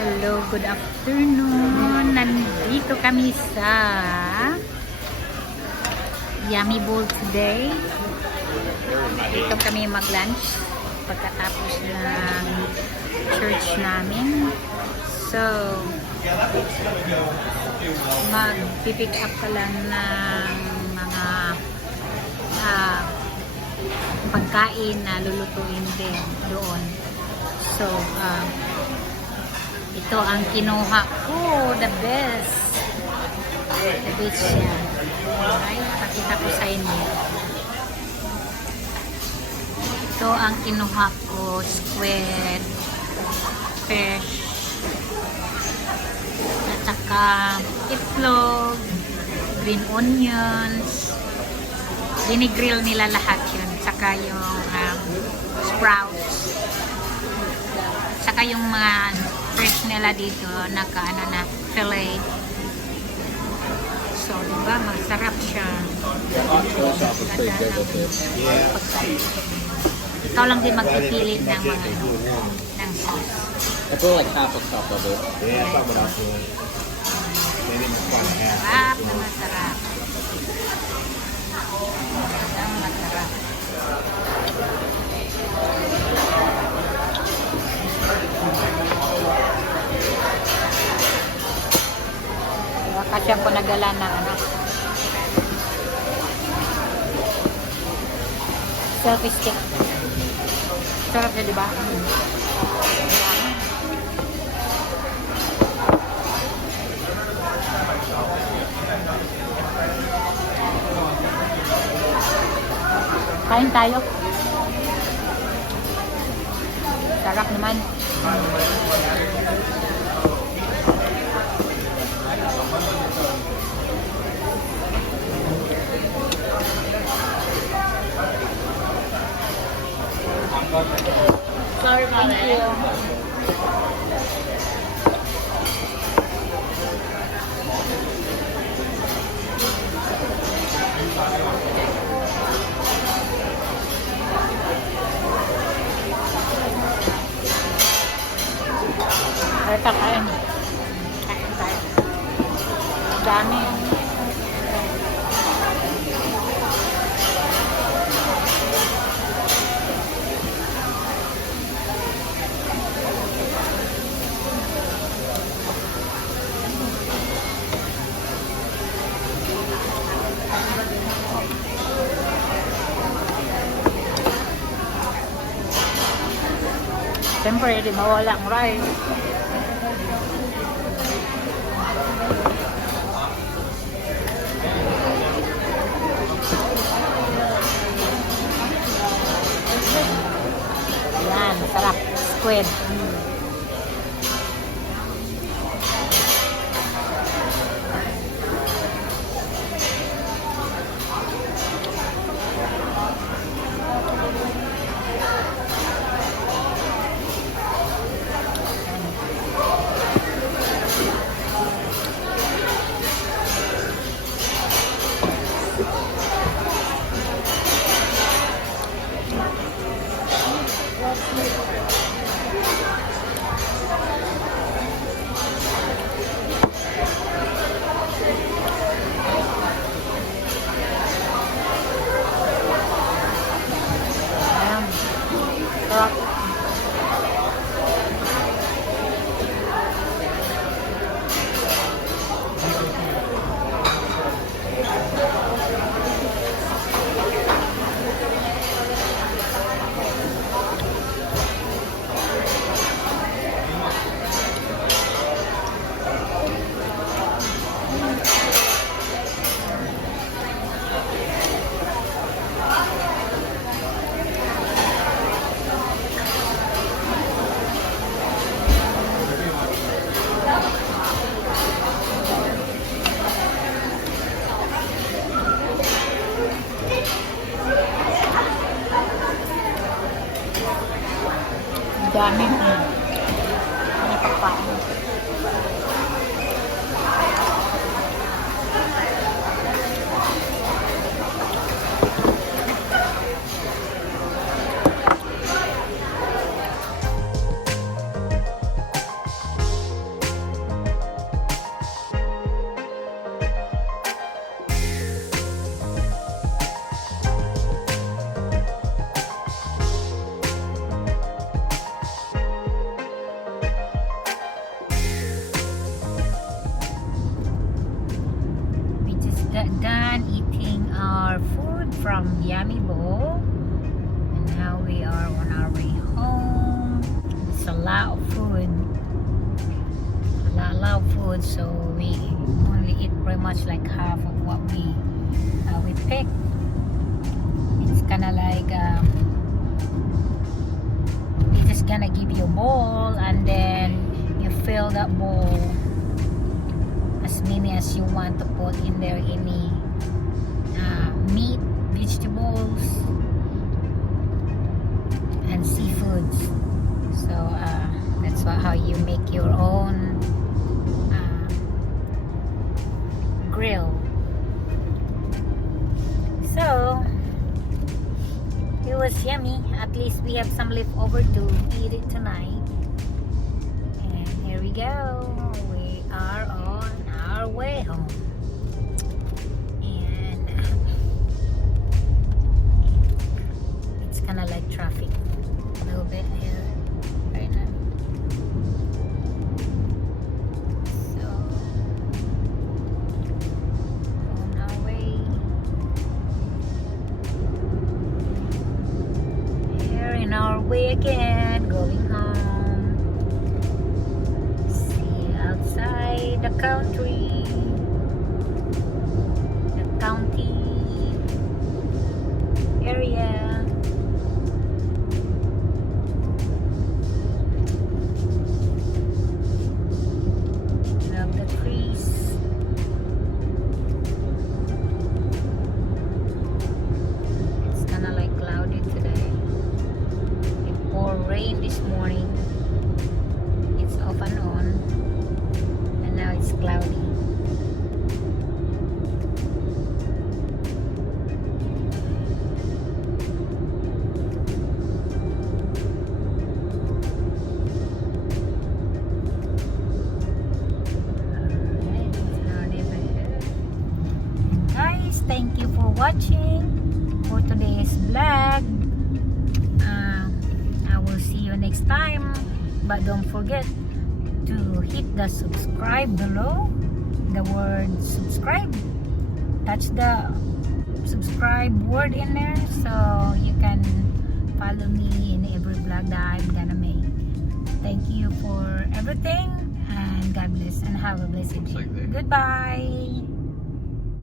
Hello, good afternoon. Nandito kami sa Yummy Bowl today. Dito kami mag-lunch pagkatapos ng church namin. So, mag-pick up ka lang ng mga pagkain na lulutuin din doon. So, ito ang kinuha ko. The best. The best siya. Alright, pakita ko sa inyo. Ito ang kinuha ko. Squid, fish, at saka itlog, green onions. Dinigrill nila lahat yun. Saka yung sprouts. Saka yung mga fresh nila dito, naka-ano na, fillet. So, diba? Masarap siya. Ikaw lang din magpipili ng mga ng sauce. I feel like half a cup of it. Yeah, that's what I feel. Maybe just one half. Masarap na masarap. Ang masarap. Kasi ako nagala ng selfie stick. Sarap na, diba? Kain tayo. Sarap naman. Sorry about Thank that. you. Ito kain. Kain tayo. Dami. Siyempre, di mawala ang rice. Yan, masarap. Squid. Ayan. Sarap. Dami. May pagpain. seafood, so we only eat pretty much like half of what we picked. It's kind of like they just gonna give you a bowl, and then you fill that bowl as many as you want to put in there, any meat, vegetables, and seafoods. So that's how you make your own grill. So it was yummy. At least we have some leftover to eat it tonight. And here we go. We are on our way home. And it's kind of like traffic a little bit here right now. So on our way. Here in our way again, going home. See outside the country, the county area. Love the trees. It's kind of like cloudy today. It poured rain this morning. It's off and on, and now it's cloudy. Alright, it's our neighborhood. Guys, thank you for watching for today's vlog. I will see you next time, but don't forget to hit the subscribe below, the word subscribe. Touch the subscribe word in there so you can follow me in every vlog that I'm gonna make. Thank you for everything, and God bless, and have a blessed day. Like that. Goodbye.